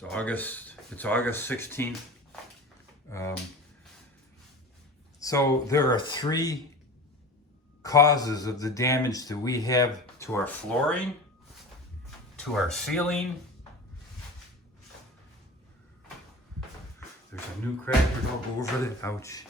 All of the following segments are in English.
It's August 16th. So there are 3 causes of the damage that we have to our flooring, to our ceiling. There's a new crack here. Don't go over the ouch.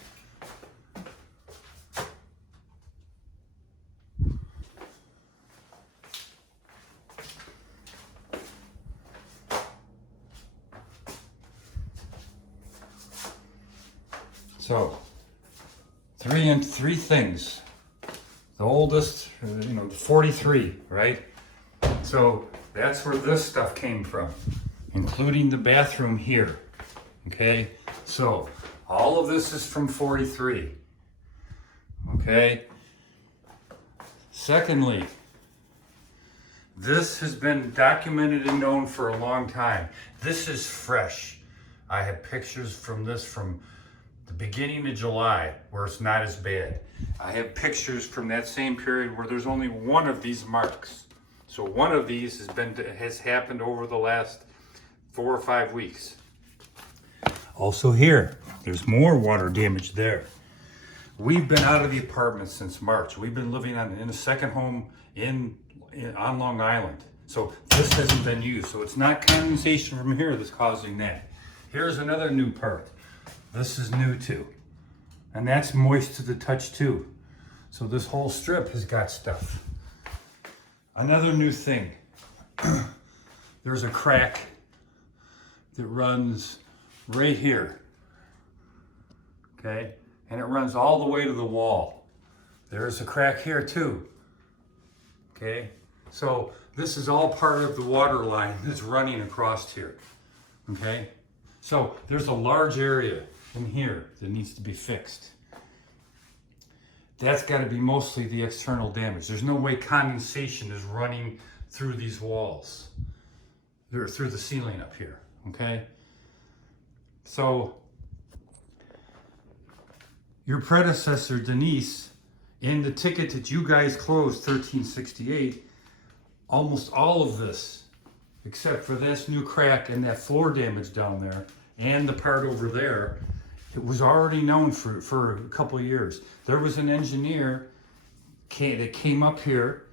So, three things. The oldest, 43, right? So that's where this stuff came from, including the bathroom here. Okay, so all of this is from 43. Okay. Secondly, this has been documented and known for a long time. This is fresh. I have pictures from this from the beginning of July where it's not as bad. I have pictures from that same period where there's only one of these marks. So one of these has happened over the last 4 or 5 weeks. Also here, there's more water damage there. We've been out of the apartment since March. We've been living in a second home on Long Island. So this hasn't been used. So it's not condensation from here that's causing that. Here's another new part. This is new too. And that's moist to the touch too. So this whole strip has got stuff. Another new thing. There's a crack that runs right here. Okay? And it runs all the way to the wall. There's a crack here too. Okay? So this is all part of the water line that's running across here. Okay? So there's a large area in here that needs to be fixed. That's got to be mostly the external damage. There's no way condensation is running through these walls, or through the ceiling up here, okay? So your predecessor, Denise, in the ticket that you guys closed, 1368, almost all of this, except for this new crack and that floor damage down there, and the part over there, it was already known for a couple of years. There was an engineer that came up here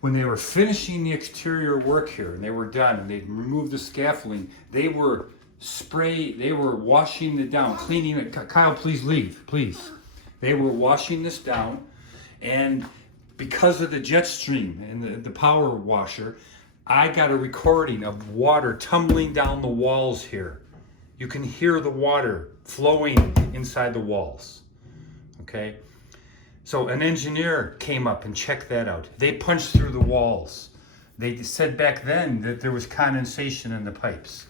when they were finishing the exterior work here, and they were done, and they'd removed the scaffolding. They were washing it down, cleaning it. Kyle, please leave, please. They were washing this down, and because of the jet stream and the power washer, I got a recording of water tumbling down the walls here. You can hear the water flowing inside the walls, okay? So an engineer came up and checked that out. They punched through the walls. They said back then that there was condensation in the pipes,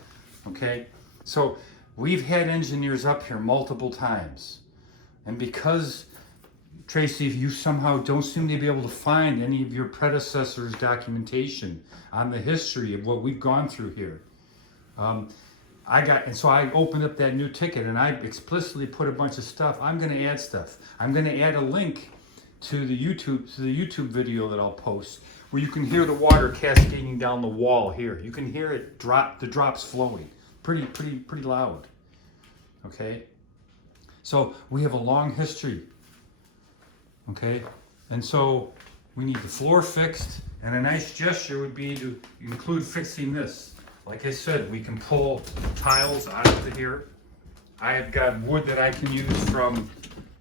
okay? So we've had engineers up here multiple times. And because, Tracy, you somehow don't seem to be able to find any of your predecessors' documentation on the history of what we've gone through here, so I opened up that new ticket and I explicitly put a bunch of stuff. I'm going to add stuff. I'm going to add a link to the YouTube video that I'll post where you can hear the water cascading down the wall here. You can hear it the drops flowing. Pretty loud. Okay? So we have a long history. Okay? And so we need the floor fixed, and a nice gesture would be to include fixing this. Like I said, we can pull tiles out of here. I have got wood that I can use from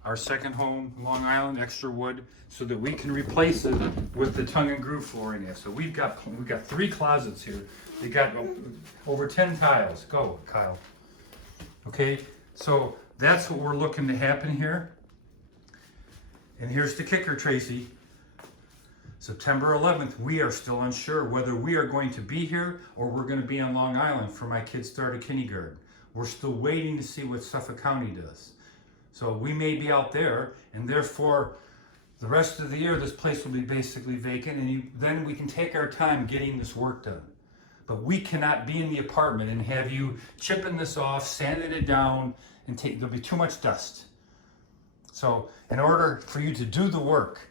our second home, Long Island, extra wood, so that we can replace it with the tongue and groove flooring there. So we've got 3 closets here. We got over 10 tiles. Go, Kyle. Okay, so that's what we're looking to happen here. And here's the kicker, Tracy. September 11th, we are still unsure whether we are going to be here or we're going to be on Long Island for my kids' start of kindergarten. We're still waiting to see what Suffolk County does. So we may be out there, and therefore the rest of the year this place will be basically vacant, and then we can take our time getting this work done. But we cannot be in the apartment and have you chipping this off, sanding it down, and there'll be too much dust. So in order for you to do the work,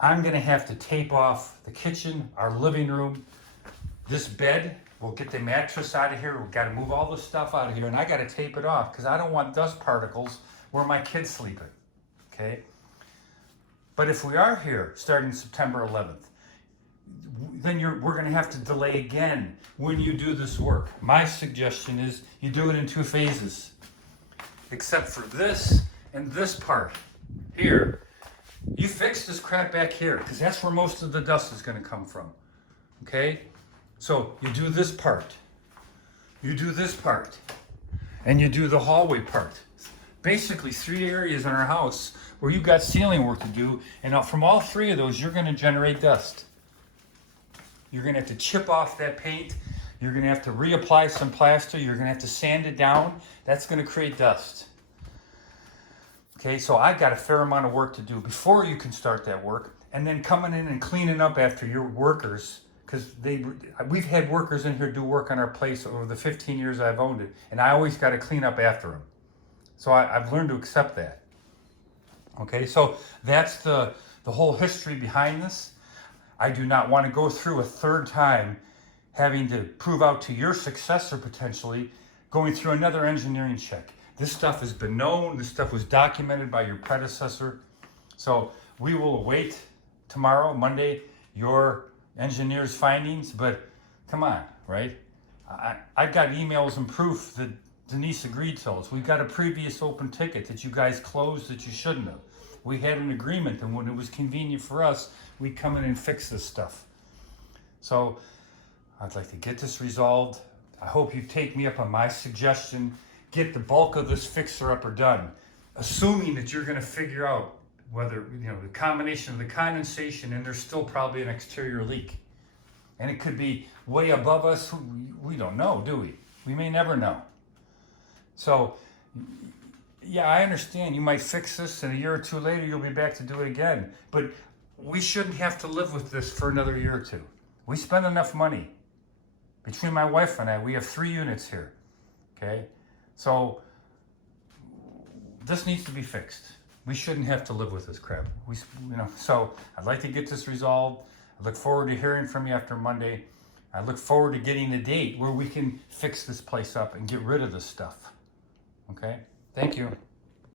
I'm going to have to tape off the kitchen, our living room, this bed, We'll get the mattress out of here. We've got to move all the stuff out of here, and I got to tape it off because I don't want dust particles where my kids sleeping. Okay? But if we are here starting September 11th, then we're going to have to delay again when you do this work. My suggestion is you do it in 2 phases, except for this and this part here. You fix this crap back here because that's where most of the dust is going to come from. Okay? So you do this part, you do this part, and you do the hallway part. Basically 3 areas in our house where you've got ceiling work to do, and from all 3 of those, you're going to generate dust. You're going to have to chip off that paint. You're going to have to reapply some plaster. You're going to have to sand it down. That's going to create dust. Okay, so I've got a fair amount of work to do before you can start that work, and then coming in and cleaning up after your workers, because we've had workers in here do work on our place over the 15 years I've owned it, and I always got to clean up after them. So I've learned to accept that. Okay, so that's the whole history behind this. I do not want to go through a 3rd time having to prove out to your successor potentially going through another engineering check. This stuff has been known. This stuff was documented by your predecessor. So we will await tomorrow, Monday, your engineer's findings. But come on, right? I've got emails and proof that Denise agreed to us. We've got a previous open ticket that you guys closed that you shouldn't have. We had an agreement, and when it was convenient for us, we'd come in and fix this stuff. So I'd like to get this resolved. I hope you take me up on my suggestion. Get the bulk of this fixer-upper done, assuming that you're going to figure out whether, the combination of the condensation, and there's still probably an exterior leak. And it could be way above us. We don't know, do we? We may never know. So, yeah, I understand. You might fix this, and a year or 2 later, you'll be back to do it again. But we shouldn't have to live with this for another year or 2. We spend enough money. Between my wife and I, we have 3 units here. Okay? So, this needs to be fixed. We shouldn't have to live with this crap. So I'd like to get this resolved. I look forward to hearing from you after Monday. I look forward to getting a date where we can fix this place up and get rid of this stuff. Okay? Thank you.